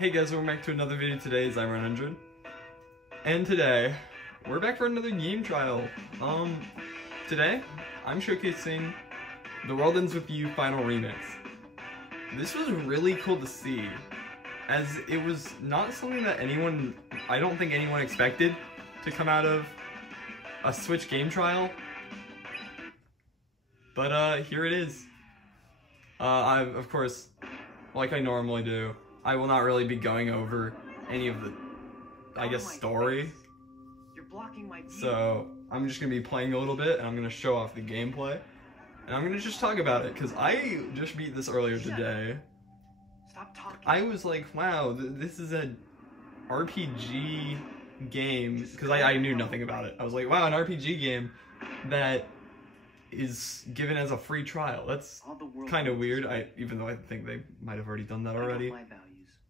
Hey guys, welcome back to another video. Today is I'm100, and today we're back for another game trial. Today I'm showcasing The World Ends With You Final Remix. This was really cool to see, as it was not something that I don't think anyone expected to come out of a Switch game trial. But here it is. Of course, like I normally do, I will not really be going over any of the, I guess, story. You're blocking my view. So I'm just gonna be playing a little bit, and I'm gonna show off the gameplay, and I'm gonna just talk about it because I just beat this earlier today. Stop talking. I was like, wow, this is an RPG game, because I knew nothing about it. I was like, wow, an RPG game that is given as a free trial. That's kind of weird. Even though I think they might have already done that already.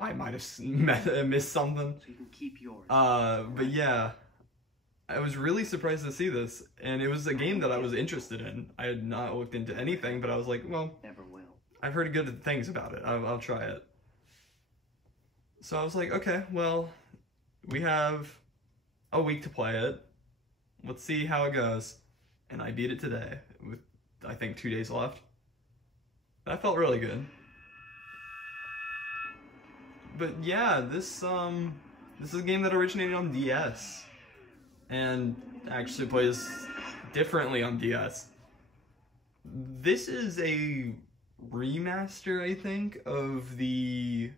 I might have missed something. So you can keep yours. But yeah, I was really surprised to see this, and it was a game that I was interested in. I had not looked into anything, but I was like, well, never will. I've heard good things about it. I'll try it. So I was like, okay, well, we have a week to play it. Let's see how it goes. And I beat it today with, I think, 2 days left. That felt really good. But yeah, this is a game that originated on DS and actually plays differently on DS. This is a remaster, I think, of the...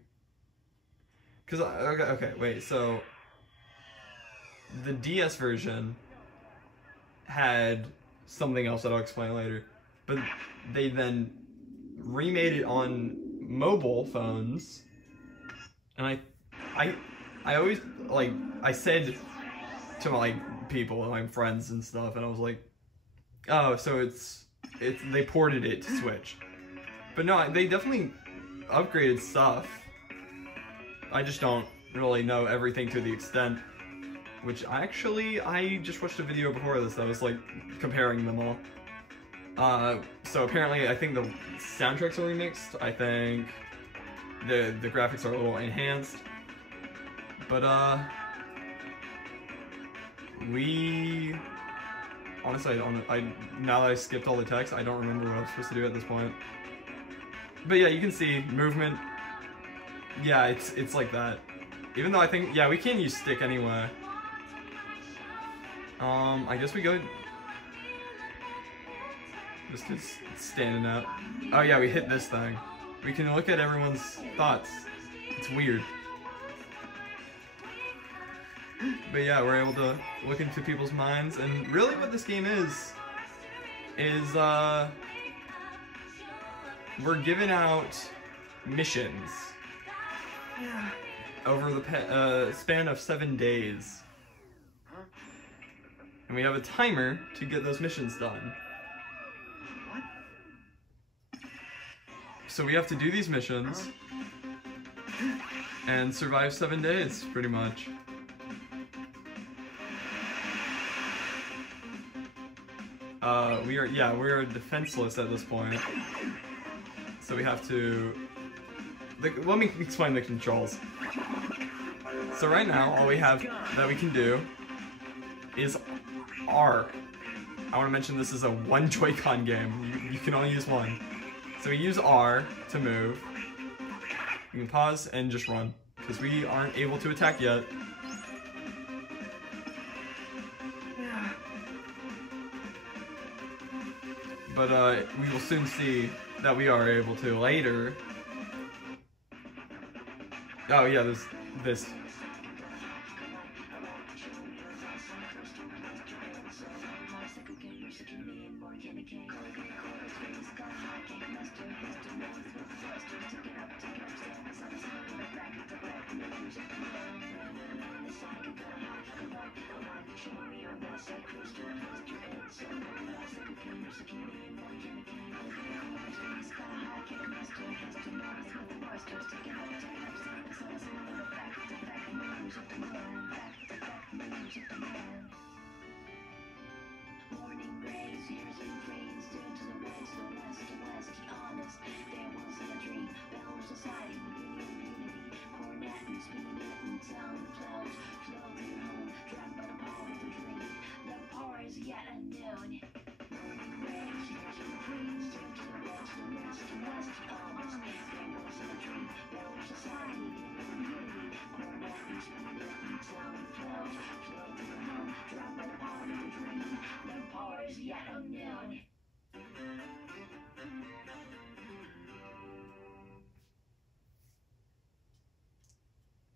okay, wait, so the DS version had something else that I'll explain later, but they then remade it on mobile phones, and I always, like, I said to my people, my friends and stuff, and I was like, oh, so they ported it to Switch. But no, they definitely upgraded stuff. I just don't really know everything to the extent, which I just watched a video before this that was like comparing them all. So apparently I think the soundtracks are remixed, I think the graphics are a little enhanced, but honestly, now that I skipped all the text, I don't remember what I was supposed to do at this point. But yeah, you can see movement. Yeah, it's like that. Even though I think, yeah, we can use stick anyway. I guess we go... This kid's standing up. Oh yeah, we hit this thing. We can look at everyone's thoughts. It's weird. But yeah, we're able to look into people's minds, and really what this game is we're giving out missions over the span of 7 days. And we have a timer to get those missions done. What? So we have to do these missions and survive 7 days, pretty much. We are defenseless at this point. So we have to... let me explain the controls. So right now, all we have that we can do is R. I want to mention this is a one Joy-Con game. You can only use one. So we use R to move. You can pause and just run, because we aren't able to attack yet. But we will soon see that we are able to later. Oh yeah, this.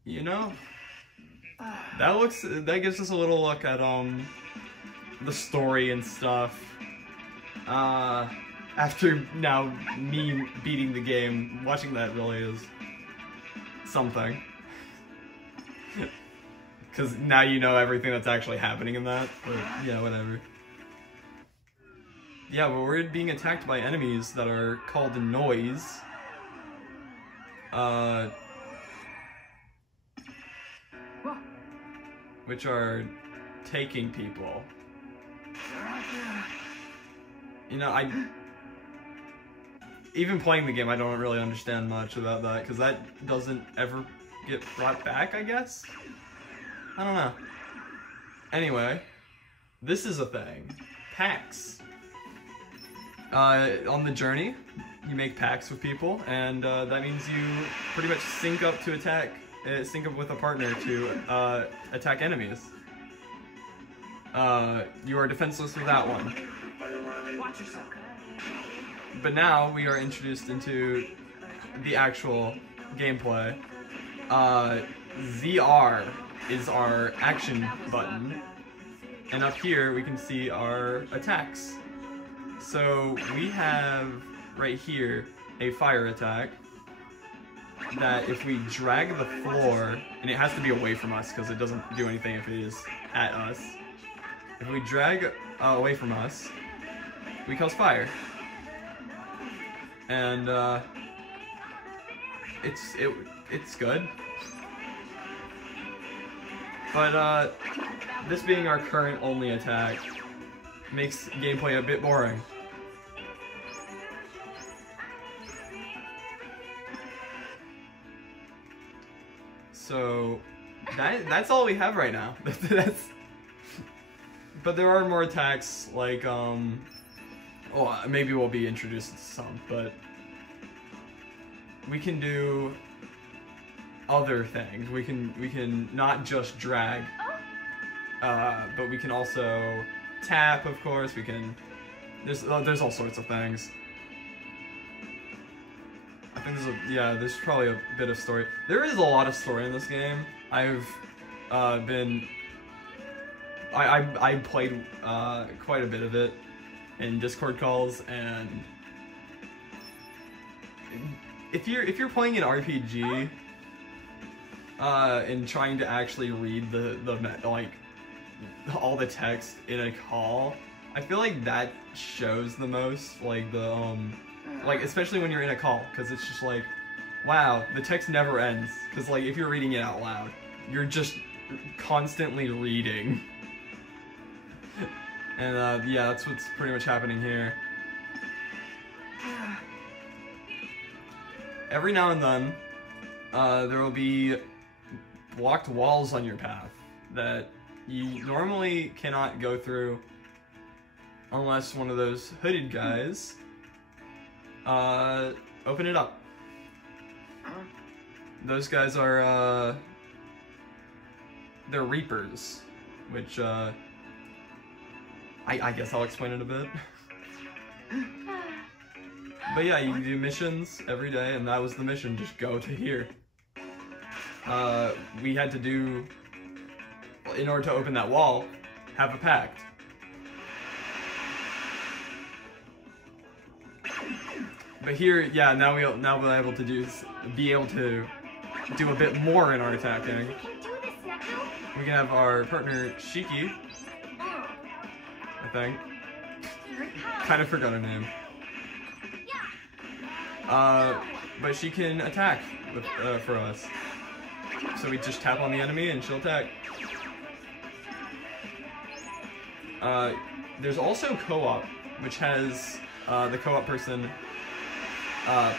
you know, that gives us a little look at the story and stuff. After now me beating the game, watching that really is something. Because now you know everything that's actually happening in that, but yeah, whatever. Yeah, but we're being attacked by enemies that are called noise. Which are taking people. You know, even playing the game, I don't really understand much about that, because that doesn't ever get brought back, I guess? I don't know. Anyway, this is a thing. Pacts. On the journey, you make pacts with people, and that means you pretty much sync up to sync up with a partner to attack enemies. You are defenseless with that one. Watch yourself. But now we are introduced into the actual gameplay. ZR is our action button, and up here we can see our attacks. So we have right here a fire attack that if we drag the floor, and it has to be away from us because it doesn't do anything if it is at us. If we drag away from us, we cause fire. And it's good. But this being our current only attack makes gameplay a bit boring. So that's all we have right now. But there are more attacks, like well, maybe we'll be introduced to some, but we can do other things. We can not just drag, but we can also tap, of course. We can. There's all sorts of things. I think there's probably a bit of story. There is a lot of story in this game. I played quite a bit of it in Discord calls, and if you're playing an RPG and trying to actually read the like all the text in a call, I feel like that shows the most, like the like especially when you're in a call, because it's just like, wow, the text never ends, because like if you're reading it out loud, you're just constantly reading. And yeah, that's what's pretty much happening here. Every now and then, there will be blocked walls on your path that you normally cannot go through unless one of those hooded guys open it up. Those guys are they're Reapers, which I guess I'll explain it a bit. But yeah, you do missions every day, and that was the mission, just go to here. We had to do, in order to open that wall, have a pact. But here, yeah, now we're able to be able to do a bit more in our attacking. We can have our partner Shiki, I think. Kind of forgot her name. But she can attack with, for us. So we just tap on the enemy and she'll attack. There's also co-op, which has the co-op person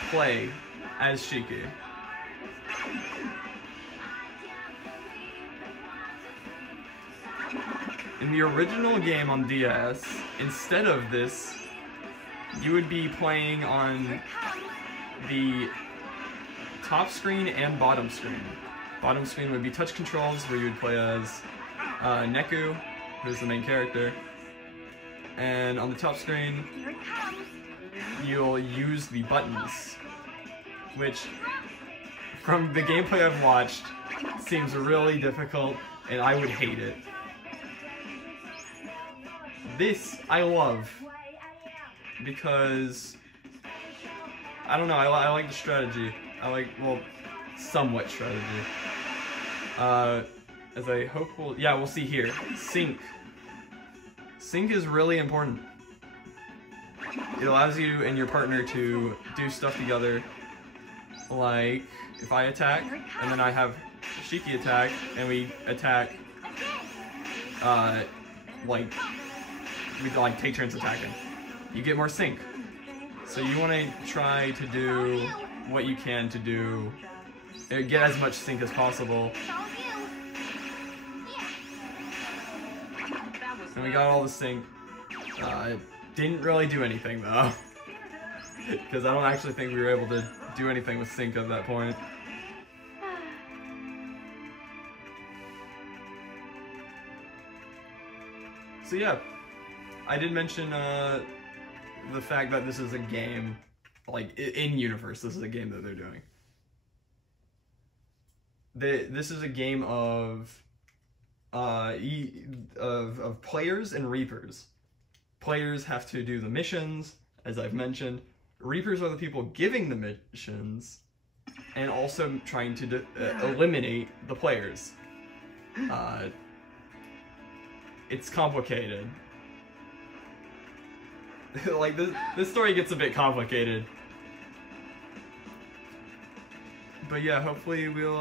play as Shiki. In the original game on DS, instead of this, you would be playing on the top screen and bottom screen. Bottom screen would be touch controls, where you would play as Neku, who's the main character. And on the top screen, you'll use the buttons, which from the gameplay I've watched, seems really difficult, and I would hate it. This I love because I don't know. I like the strategy. I like, well, somewhat strategy. As I hope we'll see here. Sync. Sync is really important. It allows you and your partner to do stuff together. Like, if I attack, and then I have Shiki attack, and we attack, we take turns attacking. You get more sync. So you want to try to do what you can to do, get as much sync as possible. And we got all the sync. Didn't really do anything though, because I don't actually think we were able to do anything with sync at that point. So yeah, I did mention the fact that this is a game, like in universe, this is a game that they're doing. This is a game of players and reapers. Players have to do the missions, as I've mentioned. Reapers are the people giving the missions, and also trying to eliminate the players. It's complicated. Like, this story gets a bit complicated. But yeah, hopefully we'll,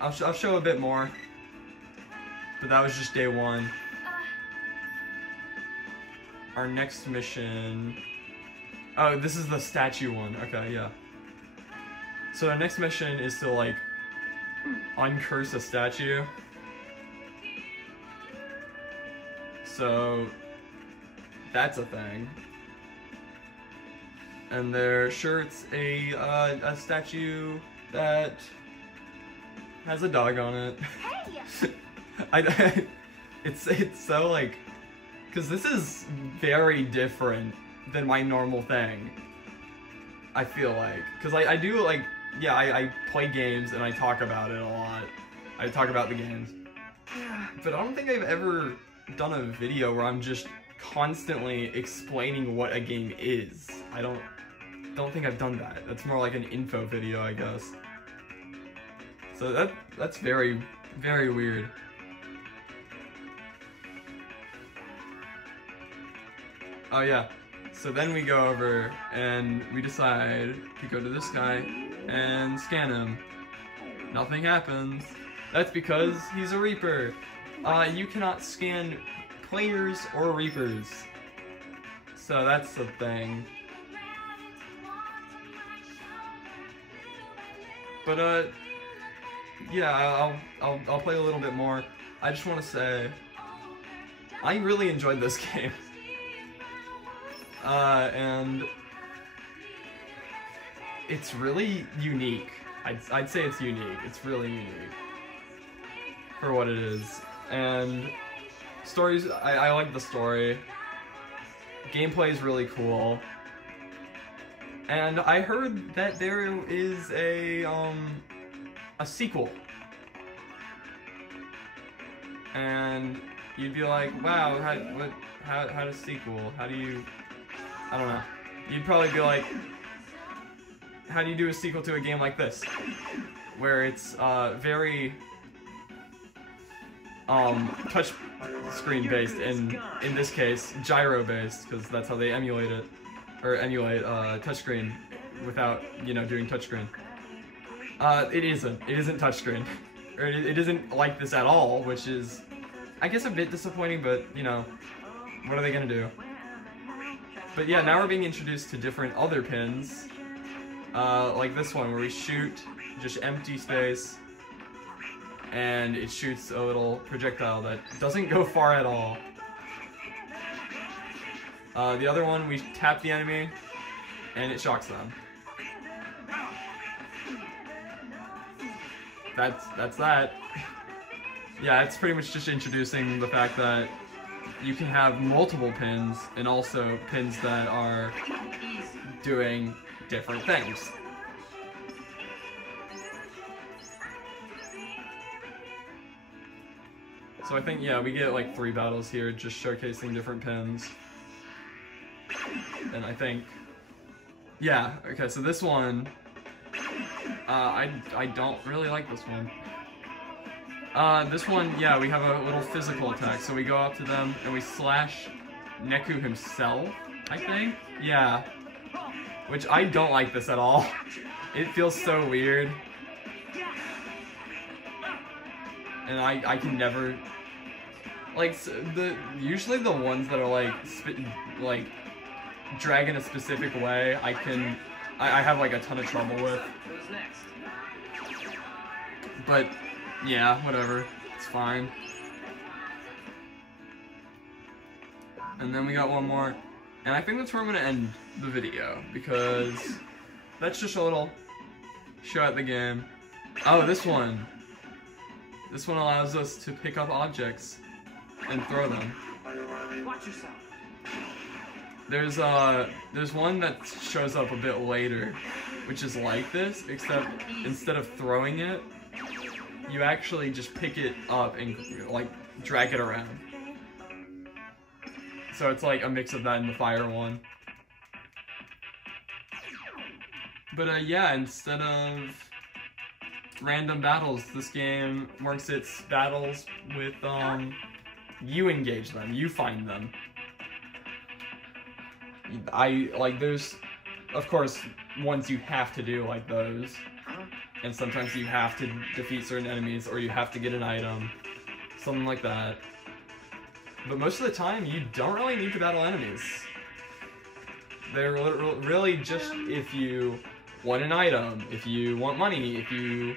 I'll show a bit more. But that was just day one. Our next mission... Oh, this is the statue one. Okay, yeah. So our next mission is to, like, uncurse a statue. So... that's a thing. And they're sure it's a statue that has a dog on it. Hey! It's so, like, because this is very different than my normal thing, I feel like. Because I do, like, yeah, I play games and I talk about it a lot. I talk about the games. But I don't think I've ever done a video where I'm just constantly explaining what a game is. I don't think I've done that. That's more like an info video, I guess. So that's very, very weird. Oh yeah, so then we go over and we decide to go to this guy and scan him. Nothing happens. That's because he's a Reaper. You cannot scan players or Reapers. So that's the thing. But yeah, I'll play a little bit more. I just want to say I really enjoyed this game. And it's really unique. I'd say it's unique. It's really unique for what it is. And stories, I like the story. Gameplay is really cool. And I heard that there is a sequel. And you'd be like, wow, how does sequel? How do you, I don't know. You'd probably be like, how do you do a sequel to a game like this? Where it's very touch screen based, and in this case gyro based, because that's how they emulate it, or emulate touchscreen without, you know, doing touchscreen. It isn't touchscreen, or it isn't like this at all, which is, I guess, a bit disappointing, but you know, what are they gonna do? But yeah, now we're being introduced to different other pins, like this one where we shoot just empty space, and it shoots a little projectile that doesn't go far at all. The other one, we tap the enemy, and it shocks them. That's that. Yeah, it's pretty much just introducing the fact that you can have multiple pins, and also pins that are doing different things. So I think, yeah, we get like 3 battles here, just showcasing different pins. And I think, yeah, okay, so this one, I don't really like this one. This one, yeah, we have a little physical attack, so we go up to them and we slash Neku himself, I think? Yeah. Which I don't like this at all. It feels so weird. And I can never, like, usually the ones that are like drag in a specific way, I have like a ton of trouble with. But yeah, whatever, it's fine. And then we got one more, and I think that's where I'm gonna end the video, because that's just a little show at the game. Oh, this one allows us to pick up objects and throw them. Watch yourself. There's one that shows up a bit later, which is like this, except instead of throwing it, you actually just pick it up and like drag it around. So it's like a mix of that and the fire one. But yeah, instead of random battles, this game works its battles with you engage them, you find them. There's, of course, ones you have to do, like those. And sometimes you have to defeat certain enemies, or you have to get an item. Something like that. But most of the time, you don't really need to battle enemies. They're really just if you want an item, if you want money, if you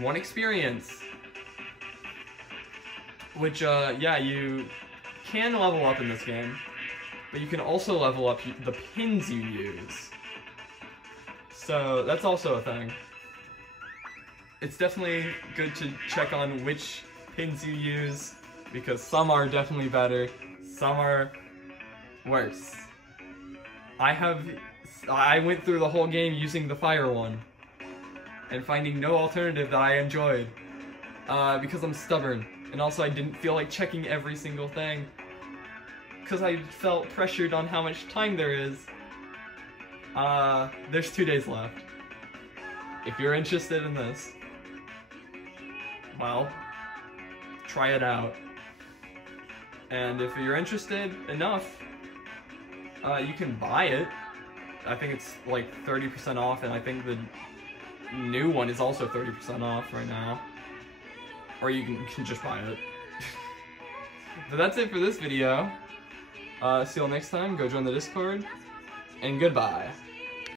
want experience. Which, yeah, you can level up in this game. But you can also level up the pins you use. So that's also a thing. It's definitely good to check on which pins you use, because some are definitely better, some are worse. I went through the whole game using the fire one, and finding no alternative that I enjoyed, because I'm stubborn, and also I didn't feel like checking every single thing, because I felt pressured on how much time there is. There's 2 days left. If you're interested in this, well, try it out. And if you're interested enough, you can buy it. I think it's like 30% off, and I think the new one is also 30% off right now. Or you can just buy it. But that's it for this video. See you all next time. Go join the Discord. And goodbye.